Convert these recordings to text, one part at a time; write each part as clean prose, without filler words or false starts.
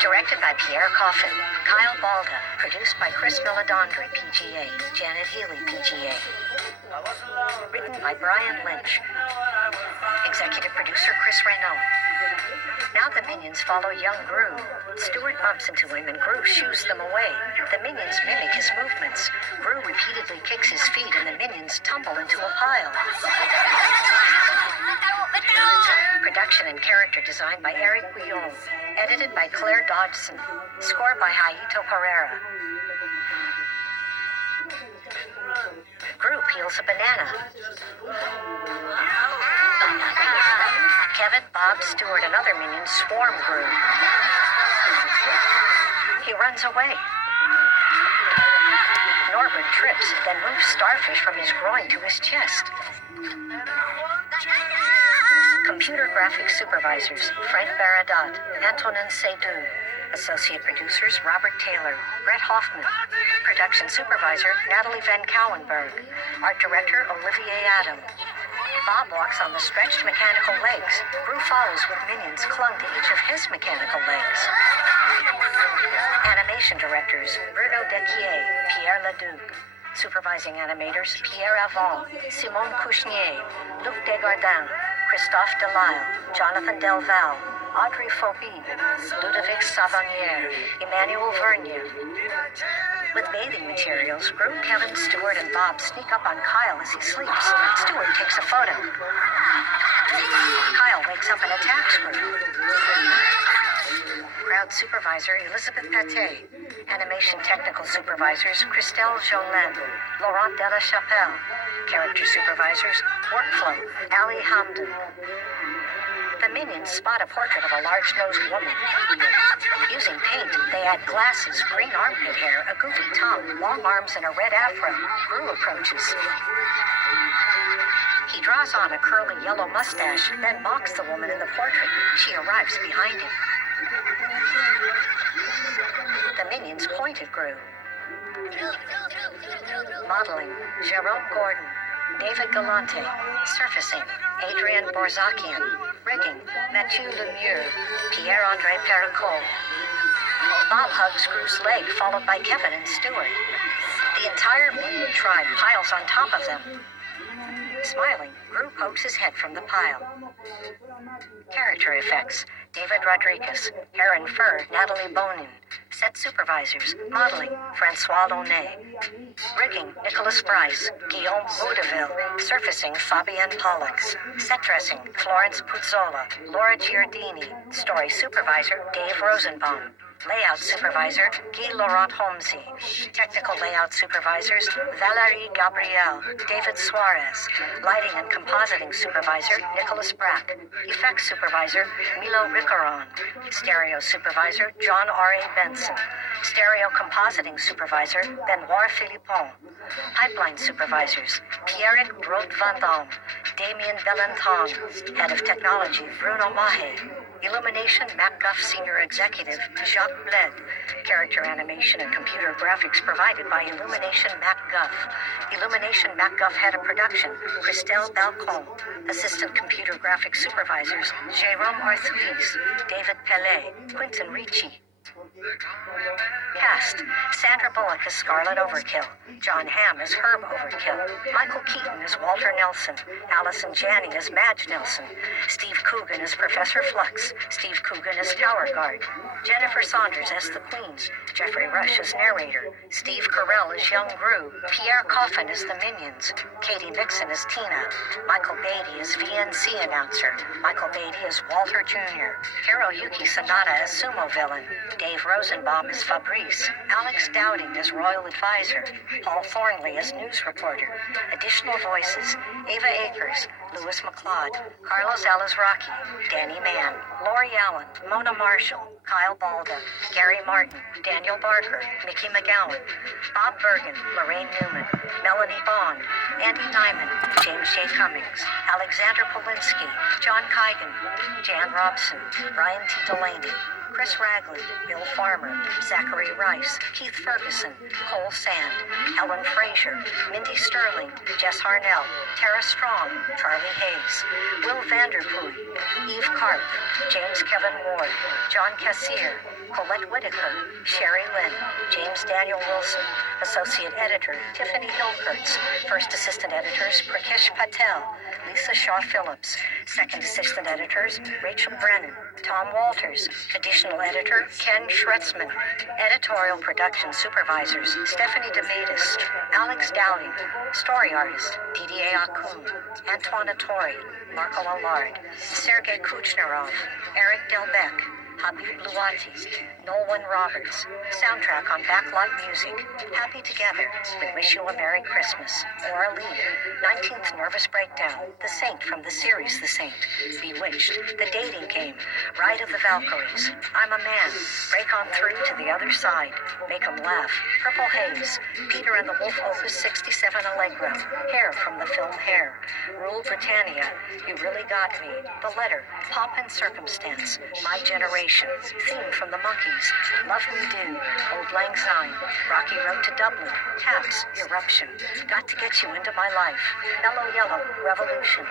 Directed by Pierre Coffin, Kyle Balda. Produced by Chris Milladondri, PGA, Janet Healy, PGA. Written by Brian Lynch. Executive producer Chris Renault. Now the minions follow young Gru. Stewart bumps into him and Gru shoos them away. The minions mimic his movements. Gru repeatedly kicks his feet and the minions tumble into a pile. Production and character design by Eric Guillaume. Edited by Claire Dodson. Score by Haito Carrera. Gru peels a banana. Kevin, Bob, Stewart, and other minions swarm Gru. He runs away. Norbert trips, then moves Starfish from his groin to his chest. Computer graphics supervisors, Frank Baradat, Antonin Seydoux. Associate producers, Robert Taylor, Brett Hoffman. Production supervisor, Natalie Van Cowenberg. Art director, Olivier Adam. Bob walks on the stretched mechanical legs. Gru follows with minions clung to each of his mechanical legs. Animation directors, Bruno Dequier, Pierre Leduc. Supervising animators, Pierre Avon, Simone Couchenier, Luc Desgardins, Christophe Delisle, Jonathan Delval, Audrey Phobie, Ludovic Savonnier, Emmanuel Vernier. With bathing materials, Gru, Kevin, Stewart, and Bob sneak up on Kyle as he sleeps. Stewart takes a photo. Kyle wakes up and attacks Gru. Crowd supervisor, Elizabeth Pate. Animation technical supervisors, Christelle Jolin, Laurent Delachapelle. Character supervisors, Workflow, Ali Hamdan. The minions spot a portrait of a large-nosed woman. Using paint, they add glasses, green armpit hair, a goofy tongue, long arms, and a red afro. Gru approaches. He draws on a curly yellow mustache, then mocks the woman in the portrait. She arrives behind him. The minions point at Gru. Modeling, Jerome Gordon, David Galante. Surfacing, Adrian Borzakian. Rigging, Mathieu Lemieux, Pierre-André Pericot. Bob hugs Gru's leg, followed by Kevin and Stewart. The entire minion tribe piles on top of them. Smiling, Gru pokes his head from the pile. Character effects, David Rodriguez. Hair and fur, Natalie Bonin. Set supervisors, modeling, Francois Launay. Rigging, Nicholas Bryce, Guillaume Boudeville. Surfacing, Fabienne Pollux. Set dressing, Florence Puzzola, Laura Giardini. Story supervisor, Dave Rosenbaum. Layout supervisor, Guy Laurent Homsey. Technical layout supervisors, Valerie Gabriel, David Suarez. Lighting and compositing supervisor, Nicholas Brack. Effects supervisor, Milo Ricaron. Stereo supervisor, John R.A. Benson. Stereo compositing supervisor, Benoit Philippon. Pipeline supervisors, Pierrick Brode-Van Damme, Damien Valentin. Head of technology, Bruno Mahe. Illumination MacGuff Senior Executive, Jacques Bled. Character animation and computer graphics provided by Illumination MacGuff. Illumination MacGuff Head of Production, Christelle Balcon. Assistant computer graphics supervisors, Jérôme Arthuis, David Pellet, Quentin Ricci. Cast, Sandra Bullock as Scarlet Overkill, John Hamm as Herb Overkill, Michael Keaton as Walter Nelson, Allison Janney as Madge Nelson, Steve Coogan as Professor Flux, Steve Coogan as Tower Guard, Jennifer Saunders as the Queen, Jeffrey Rush as narrator, Steve Carell as Young Gru, Pierre Coffin as the Minions, Katie Nixon as Tina, Michael Beatty as VNC announcer, Michael Beatty as Walter Jr., Hiroyuki Sanada as Sumo Villain, Dave Rosenbaum as Fabrice, Alex Dowding as Royal Advisor, Paul Thornley as News Reporter. Additional voices, Ava Akers, Louis McLeod, Carlos Alazraki, Danny Mann, Lori Allen, Mona Marshall, Kyle Balda, Gary Martin, Daniel Barker, Mickey McGowan, Bob Bergen, Lorraine Newman, Melanie Bond, Andy Nyman, James J. Cummings, Alexander Polinsky, John Kigan, Jan Robson, Brian T. Delaney, Chris Ragland, Bill Farmer, Zachary Rice, Keith Ferguson, Cole Sand, Helen Frazier, Mindy Sterling, Jess Harnell, Tara Strong, Charlie Hayes, Will Vanderpool, Eve Karp, James Kevin Ward, John Cassier, Colette Whitaker, Sherry Lynn, James Daniel Wilson, Associate Editor Tiffany Hilkertz, First Assistant Editors Prakash Patel, Lisa Shaw Phillips, Second Assistant Editors Rachel Brennan, Tom Walters, Additional Editor Ken Schretzman, Editorial Production Supervisors Stephanie DeMatis, Alex Dowdy, Story Artist Didier Akun, Antoine Torre, Marco Allard, Sergei Kuchnerov, Eric Delbecq, Habib Luati, Nolan Roberts. Soundtrack on Backlot Music. Happy Together. We Wish You a Merry Christmas. Laura Lee. 19th Nervous Breakdown. The Saint from the series The Saint. Bewitched. The Dating Game. Ride of the Valkyries. I'm a Man. Break on Through to the Other Side. Make 'em Laugh. Purple Haze. Peter and the Wolf Opus 67 Allegro. Hair from the film Hair. Rule Britannia. You Really Got Me. The Letter. Pomp and Circumstance. My Generation. Theme from the Monkees. Love Me Do. Old Lang Syne. Rocky Road to Dublin. Taps. Eruption. Got to Get You Into My Life. Mellow Yellow. Revolution.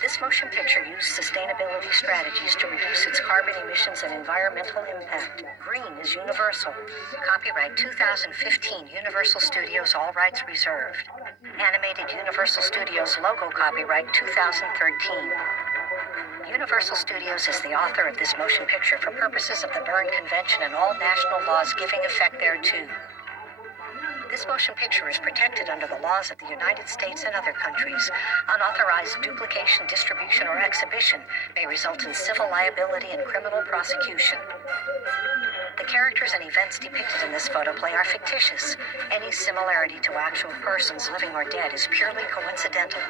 This motion picture used sustainability strategies to reduce its carbon emissions and environmental impact. Green is universal. Copyright 2015 Universal Studios, all rights reserved. Animated Universal Studios logo copyright 2013. Universal Studios is the author of this motion picture for purposes of the Berne Convention and all national laws giving effect thereto. This motion picture is protected under the laws of the United States and other countries. Unauthorized duplication, distribution, or exhibition may result in civil liability and criminal prosecution. The characters and events depicted in this photoplay are fictitious. Any similarity to actual persons, living or dead, is purely coincidental.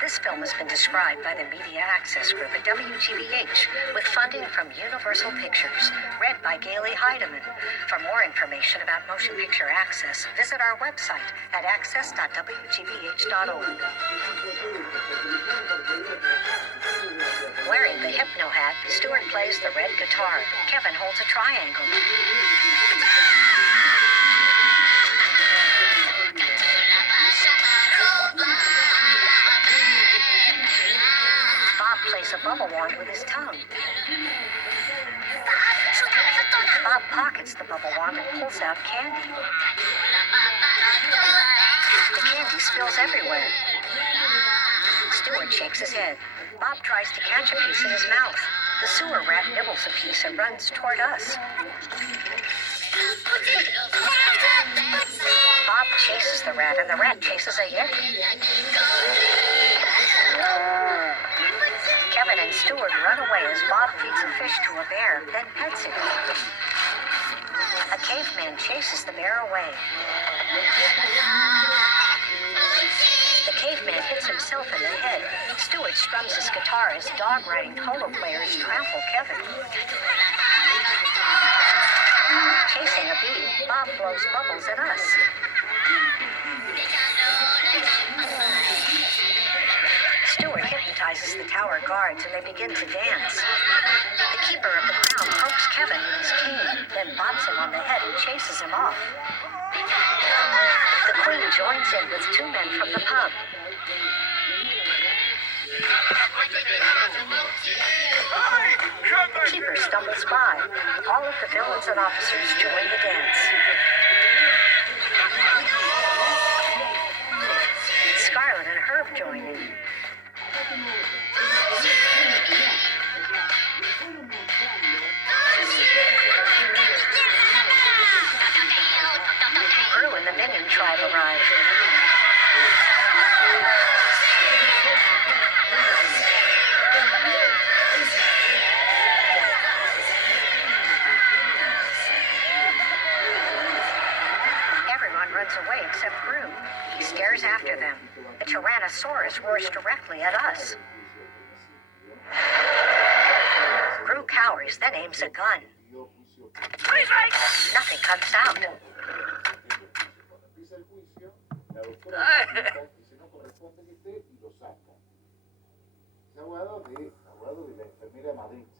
This film has been described by the Media Access Group at WGBH with funding from Universal Pictures, read by Gailey Heidemann. For more information about motion picture access, visit our website at access.wgbh.org. Wearing the hypno hat, Stuart plays the red guitar. Kevin holds a triangle. Bob plays a bubble wand with his tongue. Bob pockets the bubble wand and pulls out candy. The candy spills everywhere. Stuart shakes his head. Bob tries to catch a piece in his mouth. The sewer rat nibbles a piece and runs toward us. Bob chases the rat, and the rat chases a yeti. Kevin and Stuart run away as Bob feeds a fish to a bear, then pets it. A caveman chases the bear away. The caveman hits himself in the head. Stuart strums his guitar as dog-riding polo players trample Kevin. Chasing a bee, Bob blows bubbles at us. Stuart hypnotizes the tower guards and they begin to dance. The keeper of the crown pokes Kevin with his cane, then bops him on the head and chases him off. The queen joins in with two men from the pub. The keeper stumbles by. All of the villains and officers join the dance. Scarlet and Herb join in. Gru and the Minion tribe arrive. Everyone runs away except Gru. He stares after them. The Tyrannosaurus roars directly at us. Gru cowers, then aims a gun. Nothing comes out.